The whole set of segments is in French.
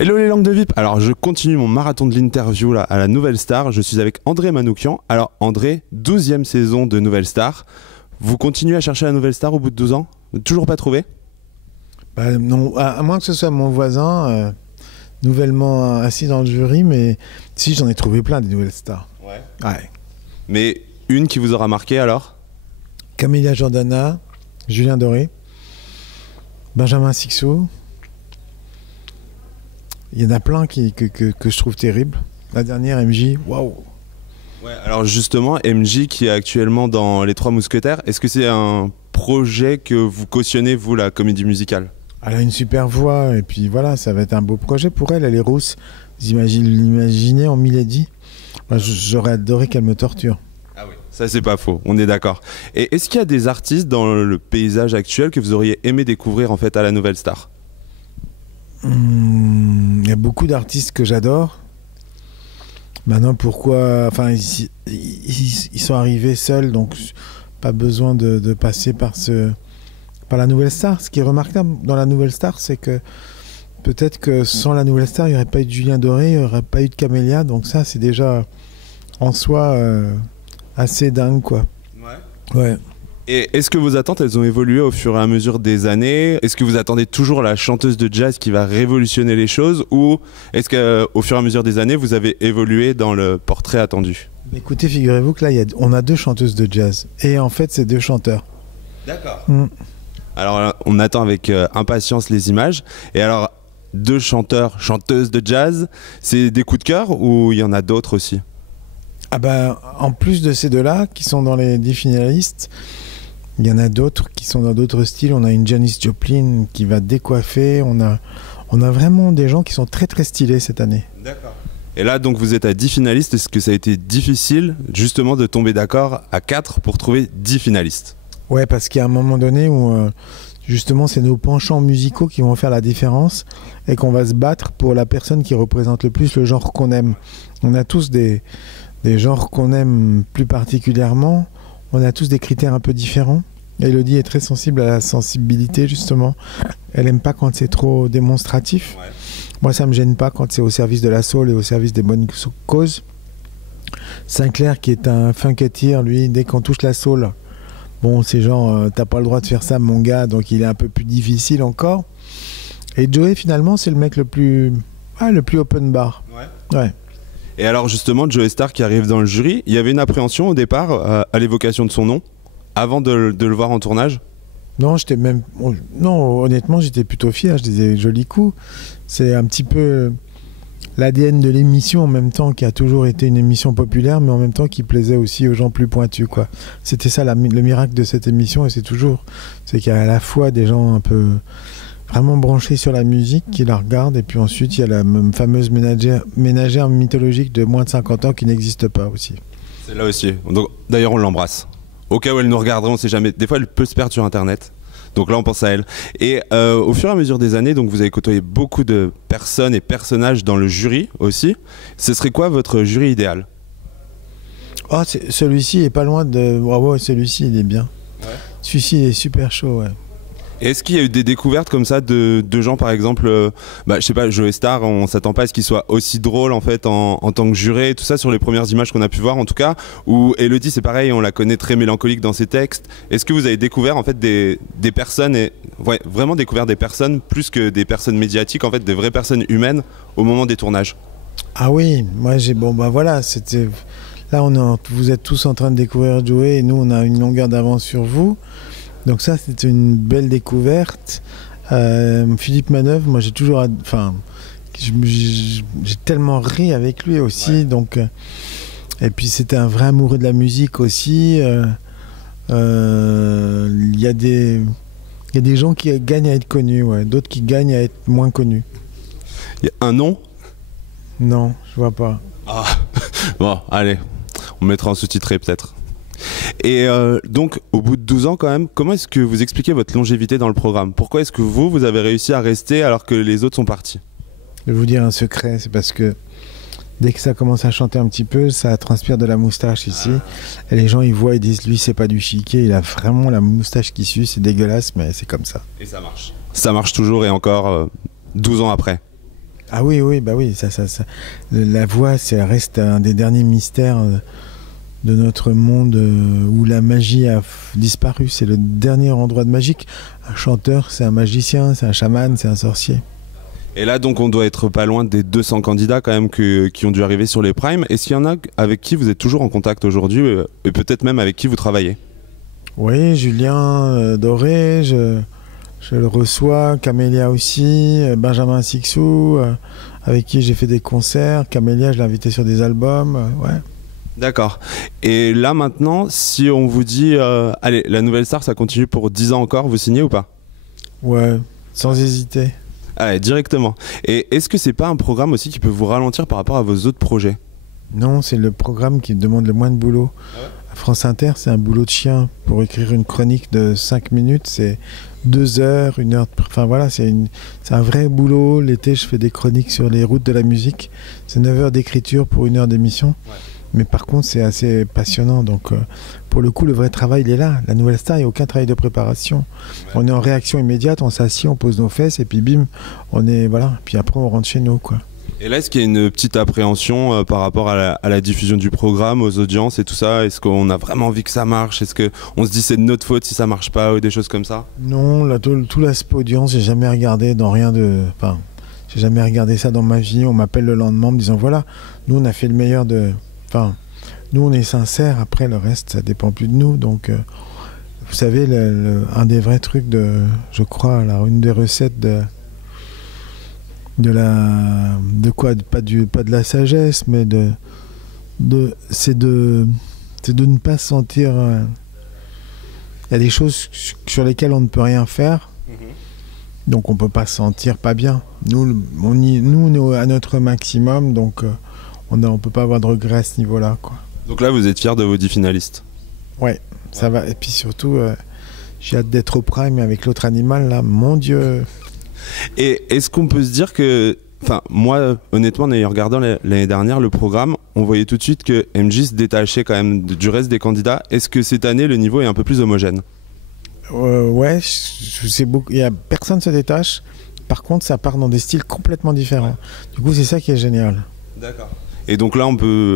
Hello les langues de VIP. Alors je continue mon marathon de l'interview là à la Nouvelle Star. Je suis avec André Manoukian. Alors André, 12e saison de Nouvelle Star. Vous continuez à chercher la Nouvelle Star au bout de 12 ans? Toujours pas trouvé? Bah, non, à moins que ce soit mon voisin, nouvellement assis dans le jury, mais si, j'en ai trouvé plein des Nouvelles Stars. Ouais. Mais une qui vous aura marqué alors? Camélia Jordana, Julien Doré, Benjamin Sixou. Il y en a plein que je trouve terribles. La dernière, MJ, waouh! Ouais, alors justement, MJ qui est actuellement dans Les Trois Mousquetaires, est-ce que c'est un projet que vous cautionnez, vous, la comédie musicale? Elle a une super voix, et puis voilà, ça va être un beau projet pour elle. Elle est rousse. Vous l'imaginez en Milady? Moi, j'aurais adoré qu'elle me torture. Ah oui, ça c'est pas faux, on est d'accord. Et est-ce qu'il y a des artistes dans le paysage actuel que vous auriez aimé découvrir en fait à la Nouvelle Star? Il y a beaucoup d'artistes que j'adore. Maintenant, pourquoi... Enfin, ils sont arrivés seuls, donc pas besoin de passer par la Nouvelle Star. Ce qui est remarquable dans la Nouvelle Star, c'est que peut-être que sans la Nouvelle Star, il n'y aurait pas eu de Julien Doré, il n'y aurait pas eu de Camélia. Donc ça, c'est déjà en soi assez dingue, quoi. Ouais. Et est-ce que vos attentes, elles ont évolué au fur et à mesure des années? Est-ce que vous attendez toujours la chanteuse de jazz qui va révolutionner les choses? Ou est-ce qu'au fur et à mesure des années, vous avez évolué dans le portrait attendu? Écoutez, figurez-vous que là, on a deux chanteuses de jazz. Et en fait, c'est deux chanteurs. D'accord. Alors, on attend avec impatience les images. Et alors, deux chanteurs, chanteuses de jazz, c'est des coups de cœur ou il y en a d'autres aussi? Ah ben, en plus de ces deux-là, qui sont dans les 10 finalistes, il y en a d'autres qui sont dans d'autres styles. On a une Janis Joplin qui va décoiffer. On a vraiment des gens qui sont très très stylés cette année. D'accord. Et là, donc, vous êtes à 10 finalistes. Est-ce que ça a été difficile, justement, de tomber d'accord à 4 pour trouver 10 finalistes? Ouais, parce qu'il y a un moment donné où, justement, c'est nos penchants musicaux qui vont faire la différence et qu'on va se battre pour la personne qui représente le plus le genre qu'on aime. On a tous des genres qu'on aime plus particulièrement. On a tous des critères un peu différents. Elodie est très sensible à la sensibilité, justement. Elle aime pas quand c'est trop démonstratif. Ouais. Moi, ça me gêne pas quand c'est au service de la soul et au service des bonnes causes. Sinclair, qui est un funketeer, lui, dès qu'on touche la soul, bon, c'est genre, t'as pas le droit de faire ça, mon gars, donc il est un peu plus difficile encore. Et Joey, finalement, c'est le mec le plus open bar. Ouais. Et alors, justement, Joey Star qui arrive dans le jury, il y avait une appréhension au départ à l'évocation de son nom, avant de le voir en tournage? Non, honnêtement, j'étais plutôt fier. Je disais joli coup. C'est un petit peu l'ADN de l'émission en même temps, qui a toujours été une émission populaire, mais en même temps qui plaisait aussi aux gens plus pointus, quoi. C'était ça le miracle de cette émission, et c'est qu'il y a à la fois des gens un peu vraiment branchés sur la musique qui la regardent, et puis ensuite il y a la fameuse ménagère mythologique de moins de 50 ans qui n'existe pas aussi. C'est là aussi. Donc, d'ailleurs, on l'embrasse. Au cas où elle nous regarderait, on ne sait jamais. Des fois, elle peut se perdre sur Internet. Donc là, on pense à elle. Et au fur et à mesure des années, donc vous avez côtoyé beaucoup de personnes et personnages dans le jury aussi. Ce serait quoi votre jury idéal? Oh, celui-ci est pas loin de... Bravo, celui-ci, il est bien. Ouais. Celui-ci, il est super chaud, ouais. Est-ce qu'il y a eu des découvertes comme ça de gens, par exemple, je sais pas, Joey Star, on s'attend pas à ce qu'il soit aussi drôle en fait en tant que juré, tout ça sur les premières images qu'on a pu voir en tout cas, ou Elodie c'est pareil, on la connaît très mélancolique dans ses textes. Est-ce que vous avez découvert en fait des personnes, vraiment découvert des personnes plus que des personnes médiatiques, en fait des vraies personnes humaines au moment des tournages? Ah oui, moi voilà, c'était... Là vous êtes tous en train de découvrir Joey et nous on a une longueur d'avance sur vous. Donc ça, c'est une belle découverte. Philippe Manœuvre, moi j'ai toujours... Enfin, j'ai tellement ri avec lui aussi. Ouais. Donc, et puis c'était un vrai amoureux de la musique aussi. Il y a des gens qui gagnent à être connus, ouais. D'autres qui gagnent à être moins connus. Il y a un nom? Non, je vois pas. Ah. Bon, allez, on mettra en sous-titré peut-être. Et donc, au bout de 12 ans quand même, comment est-ce que vous expliquez votre longévité dans le programme? Pourquoi est-ce que vous avez réussi à rester alors que les autres sont partis? Je vais vous dire un secret, c'est parce que dès que ça commence à chanter un petit peu, ça transpire de la moustache ici. Et les gens, ils voient, ils disent, lui, c'est pas du chiquet, il a vraiment la moustache qui sue, c'est dégueulasse, mais c'est comme ça. Et ça marche? Ça marche toujours et encore 12 ans après? Ah oui, oui, bah oui, la voix, ça reste un des derniers mystères de notre monde où la magie a disparu. C'est le dernier endroit de magique. Un chanteur, c'est un magicien, c'est un chaman, c'est un sorcier. Et là, donc, on doit être pas loin des 200 candidats quand même qui ont dû arriver sur les primes. Est-ce qu'il y en a avec qui vous êtes toujours en contact aujourd'hui et peut-être même avec qui vous travaillez? Oui, Julien Doré, je le reçois, Camélia aussi, Benjamin Sixou, avec qui j'ai fait des concerts. Camélia, je l'ai invité sur des albums, ouais. D'accord. Et là maintenant, si on vous dit, allez, la Nouvelle Star, ça continue pour 10 ans encore, vous signez ou pas? Ouais, sans hésiter. Allez, directement. Et est-ce que c'est pas un programme aussi qui peut vous ralentir par rapport à vos autres projets? Non, c'est le programme qui demande le moins de boulot. Ah ouais. À France Inter, c'est un boulot de chien. Pour écrire une chronique de 5 minutes, c'est 2 heures, 1 heure. Enfin voilà, c'est un vrai boulot. L'été, je fais des chroniques sur les routes de la musique. C'est 9 heures d'écriture pour 1 heure d'émission. Ouais. Mais par contre, c'est assez passionnant. Donc, pour le coup, le vrai travail, il est là. La Nouvelle Star, il n'y a aucun travail de préparation. Ouais. On est en réaction immédiate, on s'assied, on pose nos fesses, et puis bim, on est. Voilà. Puis après, on rentre chez nous, quoi. Et là, est-ce qu'il y a une petite appréhension par rapport à la diffusion du programme, aux audiences et tout ça? Est-ce qu'on a vraiment envie que ça marche? Est-ce qu'on se dit c'est de notre faute si ça marche pas ou des choses comme ça? Non, tout l'aspect audience, j'ai jamais regardé dans rien de. Enfin, j'ai jamais regardé ça dans ma vie. On m'appelle le lendemain en me disant voilà, nous, on a fait le meilleur de. Enfin, nous, on est sincères. Après, le reste, ça dépend plus de nous. Donc, vous savez, un des vrais trucs je crois, une des recettes de quoi, pas de la sagesse, mais c'est de ne pas se sentir. Il y a des choses sur lesquelles on ne peut rien faire. Donc, on peut pas se sentir pas bien. Nous, on est à notre maximum. Donc, on peut pas avoir de regrets à ce niveau-là, quoi. Donc là, vous êtes fiers de vos 10 finalistes? Ouais, ça va. Et puis surtout, j'ai hâte d'être au prime avec l'autre animal, là. Mon Dieu. Et est-ce qu'on peut se dire que... Enfin, moi, honnêtement, en ayant regardé l'année dernière le programme, on voyait tout de suite que MJ se détachait quand même du reste des candidats. Est-ce que cette année, le niveau est un peu plus homogène? Ouais, je sais beaucoup. Personne ne se détache. Par contre, ça part dans des styles complètement différents. Du coup, c'est ça qui est génial. D'accord. Et donc là,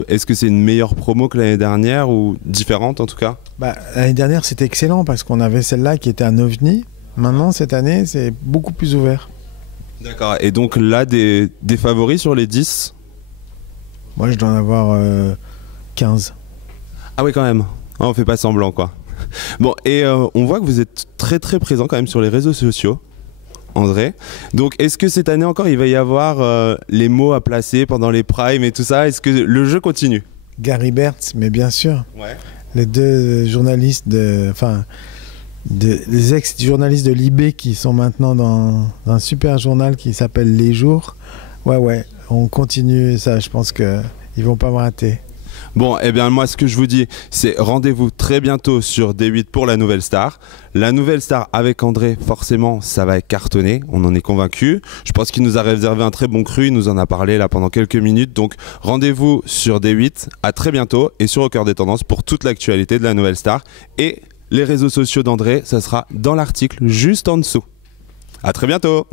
est-ce que c'est une meilleure promo que l'année dernière ou différente en tout cas? L'année dernière, c'était excellent parce qu'on avait celle-là qui était un ovni. Maintenant, cette année, c'est beaucoup plus ouvert. D'accord. Et donc là, des favoris sur les 10? Moi, je dois en avoir 15. Ah oui, quand même. Ah, on fait pas semblant, quoi. Bon, et on voit que vous êtes très très présent quand même sur les réseaux sociaux, André. Donc, est-ce que cette année encore, il va y avoir les mots à placer pendant les primes et tout ça? Est-ce que le jeu continue? Gary Bertz, mais bien sûr. Ouais. Les deux journalistes les ex-journalistes de l'IB qui sont maintenant dans un super journal qui s'appelle Les Jours. Ouais, on continue ça. Je pense qu'ils vont pas me rater. Bon, eh bien moi ce que je vous dis, c'est rendez-vous très bientôt sur D8 pour la Nouvelle Star. La Nouvelle Star avec André, forcément, ça va cartonner, on en est convaincu. Je pense qu'il nous a réservé un très bon cru, il nous en a parlé là pendant quelques minutes. Donc rendez-vous sur D8, à très bientôt et sur Au Cœur des Tendances pour toute l'actualité de la Nouvelle Star. Et les réseaux sociaux d'André, ça sera dans l'article juste en dessous. À très bientôt!